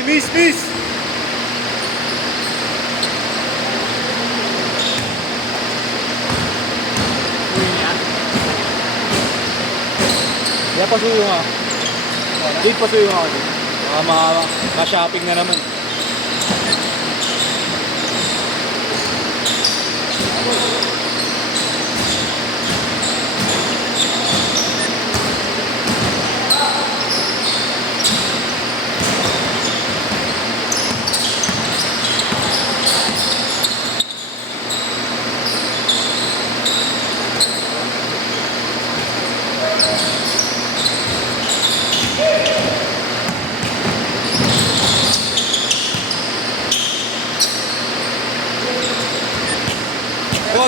Miss! Kaya pasuyo nga. Date pasuyo nga ako. Ma-shopping na naman.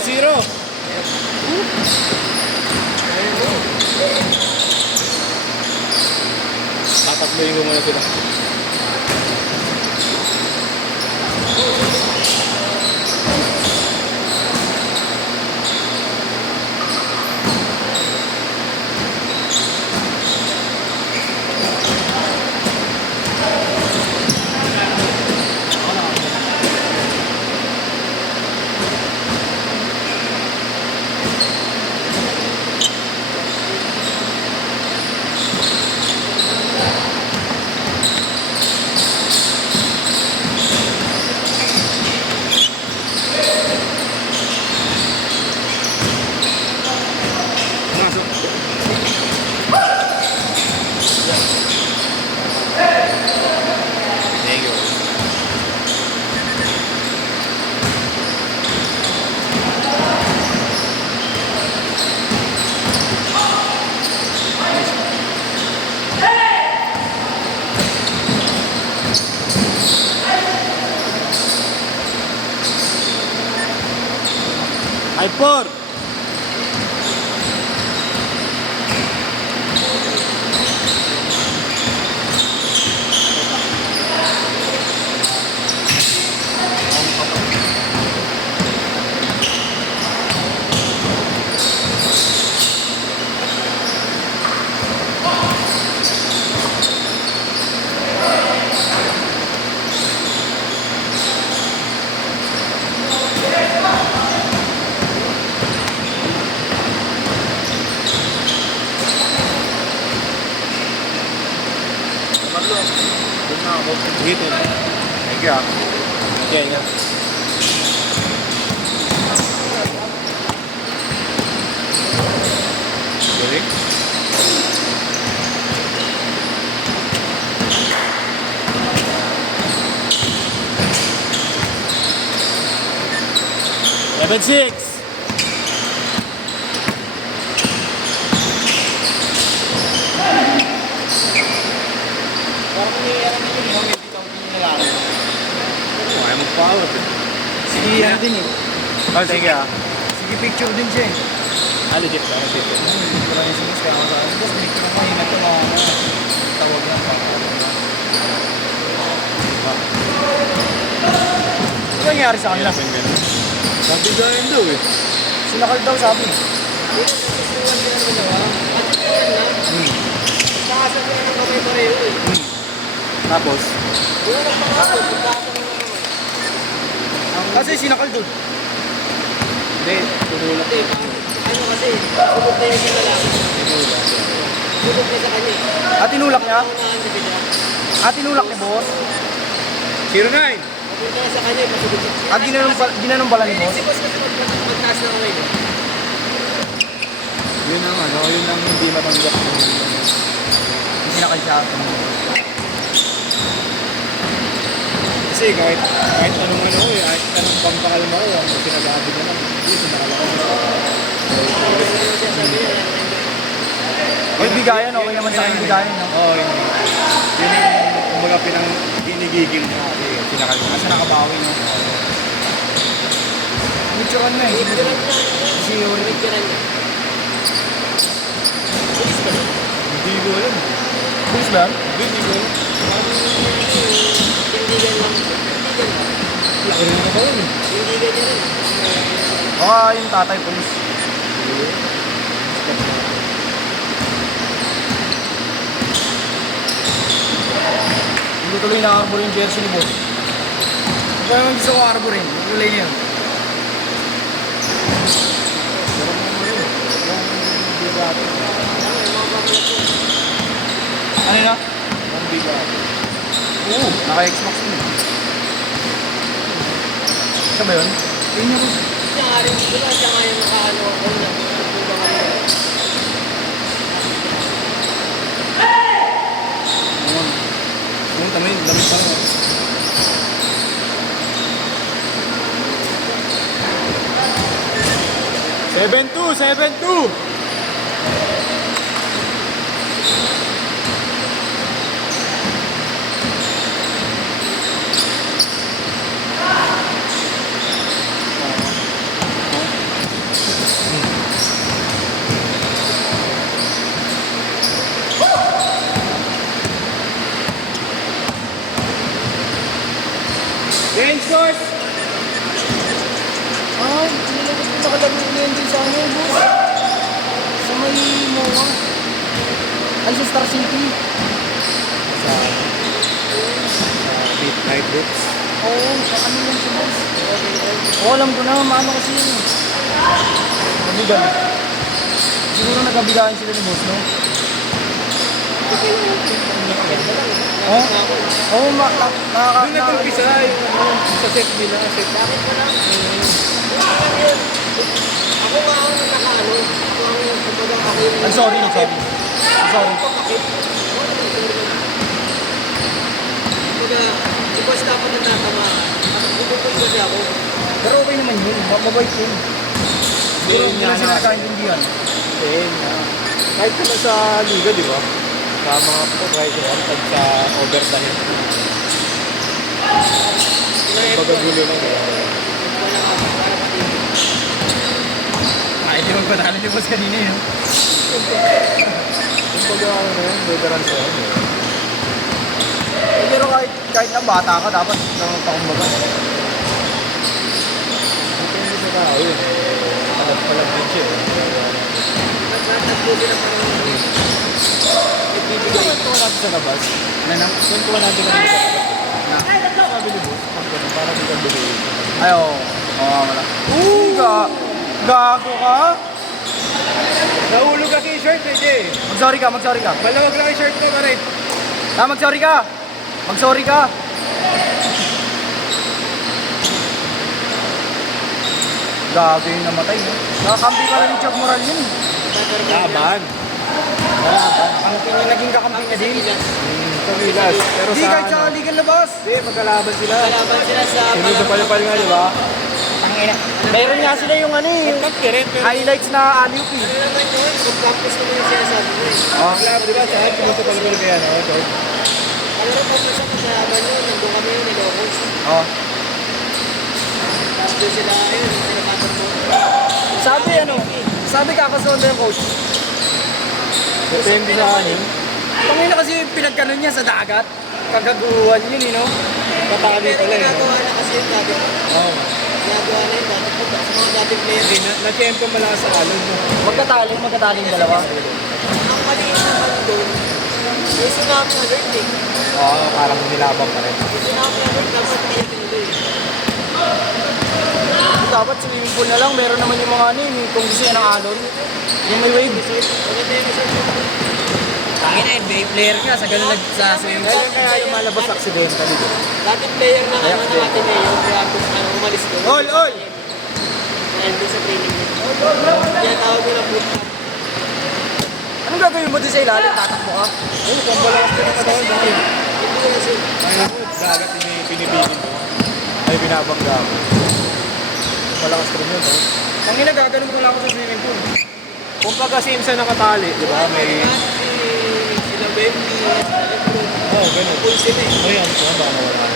Zero. Tatatloyin ko muna sila. I4. Gitu. Tiga. Kayaknya. Jadi. Level 6. Power. Sige, ano din eh. Oh, sige ah. Sige, picture din siya eh. Ah, legit ba? Legit. Picture lang yung kaya ako sa akin. Tapos, picture lang mo, ingat ko na tawag lang. Ano nangyari sa kanila? Sabi dahil daw eh. Sinakal daw sabi. Tapos? Kasi sinakal doon. Hindi, tinulak. Ano kasi, subok na yung sinalaki. Subok niya sa kanya. Ah, tinulak niya? Ah, tinulak niya, boss? 09. Subok niya sa kanya, masubok niya. Ah, ginanong pala ni boss? Si boss kasi magtaas na kamay niya. Yun ang ano, yun ang hindi matanggap. Sinakal siya. Kasi kahit anong ano eh, kahit anong pampakalma ko, ang sinasabi naman, hindi, sinakalama ko. Oy, bigayan, okay naman sa akin bigayan, no? Oo, yun. Yun yung, kumbaga, pinigigil niya. Pinakalma. Kasi nakabawi, no? Picturean na eh. Si Yuri. Picturean niya. Pulis ba? Hindi ko alam. Pulis ba? Hindi ko alam. Tindigan lang. Laki rin ako yun. Tindigan niya rin. Yung tatay pulis. Tuloy-tuloy na arbor yung jersey ni boss. Kaya naman gusto ko arbor rin. Yung kulay niya. Ano yun na? Ang bigat. Oo, naka-X-Max yun. Siya ba yun? Yun niya boss. Siya nga rin, di ba siya nga yung nakaano ako na tutuba ka rin. Yung tamay, damit pa rin. Seven two. Game scores! Ah, nilagay ko nakalagay ko yun din sa ano, boss. Sa may MOA. Ay, sa Star City. Sa Midnight Books. Oo, sa ano yan siya, boss. Oo, alam ko na, maano kasi yun. Nabigan. Siguro nagkabigaan sila ni boss, no? Oo, oo, Doon nag-umpisa yung sa set nila. Bakit ka lang? Yun. Ako nga ang nakaano. Ako ang kumbaga ako yung... I'm sorry. I'm sorry. Pakakit. Kumbaga, si boss dapat natatama. Bubukol kasi ako. Pero okay naman yun, mabait yun. Siguro hindi na sila nakaintindihan. Kahit naman sa liga, di ba? Sa mga rider, pag sa overtime. Pagagulo lang eh. Wala ka para pati. Ay, di magpatalo ni boss kanina yun. Kumbaga ano na yun, veteran sa yun. Pero kahit na bata ka, dapat naman pakumbaga. Depende sa tao yun. Palag din siya. Nagtatagpo din ang parang Ito kwento natin sa labas. Ano na? Kwento natin sa labas. Sabi ni boss, parang di ka bumili. Ay, oo. Oo, wala. Gago ka? Nahulog kasi yung shirt eh, Jay. Mag-sorry ka. Malawag lang yung shirt ko, pare. Mag-sorry ka. Gago yung namatay. Nakakampi ka lang ni Chuck Moral yun. Laban. Ang tingin naging kakampi niya din. Kabilas. Pero Hindi, sa kahit sa ano, ligan labas. hindi, magkalaban sila. kalaban sila sa Sino sa palapal nga, di ba? Tangina. Meron nga sila yung ano eh, yung Magkampi rin, pero highlights na alley-oop eh. Ano naman yun? Mag-practice naman yung sinasabi ko eh. magkalaban, di ba? Saan? Sino sa palapal kaya, no? So, Ano rin po sa kasalaban yun? Nandun kami yung Ilocos. Oh. Tapos doon sila, ayun, sila Patrick. Sabi kakasonda yung coach. depende sa ano. Pangina kasi pinagkanon niya sa dagat. Kagaguhan yun eh, no? Patali Pero pala eh. ginagawa na kasi yung dati. Oo. Ginagawa na yung dati po. Sa mga dating player. Hindi, na-tempo malakas sa alon. No? Magkataling dalawa. Ang maliit naman doon, yung tsunami alert eh. Oo, parang nilabang pa rin. Yung tsunami alert dapat kaya nila eh. Dapat swimming pool na lang, meron naman yung mga ano yung kung gusto yan ng alon. Yung may wave. Maganda yung isip ko. Tangina, NBA player ka sa ganun sa swimming pool. Kaya yung malabas accidental. Dating player na ano ng Ateneo, kaya umalis doon. Ol! Dahil doon sa training niya. Kaya tawag ko na bootcamp. Anong gagawin mo doon sa ilalim? Tatakbo ka? Oo, pambalakas din ang katawan. Dahil, Hindi ko kasi. ayun mo, dagat yung pinibigin mo. Ay, binabangga mo. Malakas ka rin yun, no? Tangina, gaganon ko lang ako sa swimming pool. Kung pagka same sa nakatali, di ba? May... Sila Bendy, sila Lebron. Oo, ganun. Full sila eh. Ay, ang saan ba nawala?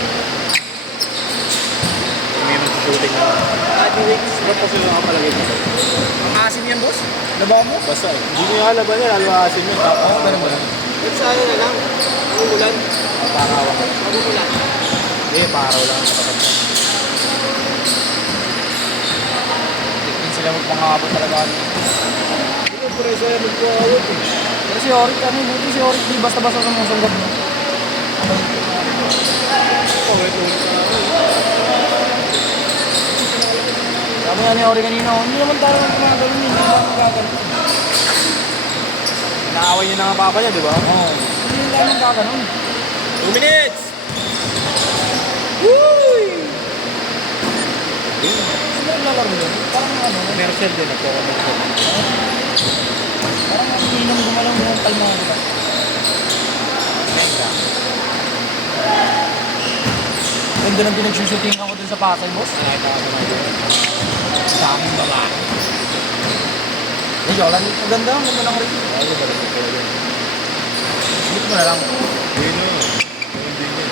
May mag-shooting na. Adi Wicks. Ba't pa sila nakapalagay dito? Ang asim yan, boss. Labaw mo? Basta, hindi nyo yung halaban nila, alwasin yun. Oo, ganun ba? Ba't sa ano na lang? Umulan. Parawan. Umulan. Hindi, paraw lang ang kapatid. Hindi sila magpangabot talaga. Hindi, presa yan, nagkawawag eh. Pero si Oric, buti si Oric, di basta-basta sa mga sanggap mo. ulit na ako. Sabi nga ni Ori kanina, hindi naman tayo nang gumagano, hindi naman gagano. Naaway niya na nga papa niya, di ba? Oo. Hindi tayo nang gagano. 2 minutes! Sino naglalaro yun? Parang ano, Commercial din ako. parang inom gumalaw ng palma, di ba? Mega. Ganda nang pinagsushooting ako dun sa Pasay, boss. Nakita ko na yun. Sa aking babae. Medyo lang, ang ganda ng rin. Ay, ba rin ko yun? Dito mo na lang. Yun o. Hindi yun.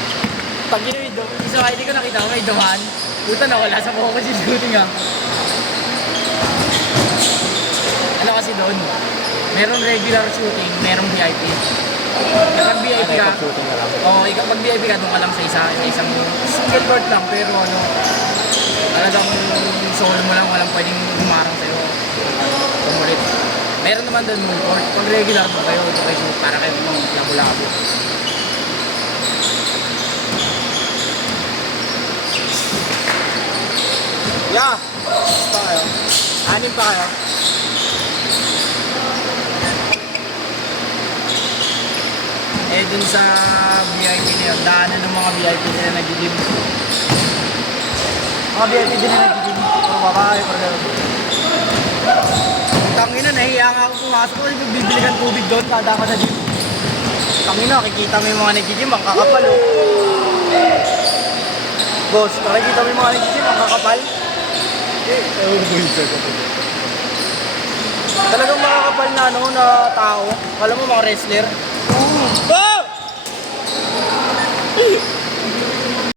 Pag yun yung isa ka, hindi ko nakita ko, may dumaan. Puta na, wala sa buko kasi shooting ah. Ano kasi doon? Merong regular shooting, merong VIP. Kapag VIP ka, Shooting na lang. pag VIP ka, doon ka lang sa isang single court lang, pero ano, talagang solo mo lang, walang pwedeng humarang sa'yo. Tumulit. Meron naman doon moon court. Pag regular mo kayo, ito kayo shoot para kayo labo-labo. Yeah! Pa kayo? 6 pa kayo? Eh, dun sa VIP na yun, daanan ng mga VIP na nag-gym. Mga VIP din na nag-gym. Puro babae, puro gano'n. Tangina, nahiya nga ako pumasok ko. Bibili kang tubig doon, kada ka sa gym. Tangina, nakikita mo yung mga nag-gym, ang kakapal oh. Boss, nakikita mo yung mga nag-gym, ang kakapal. Ewan ko yung sagot. Talagang makakapal na ano, na tao. Alam mo, mga wrestler. Ah!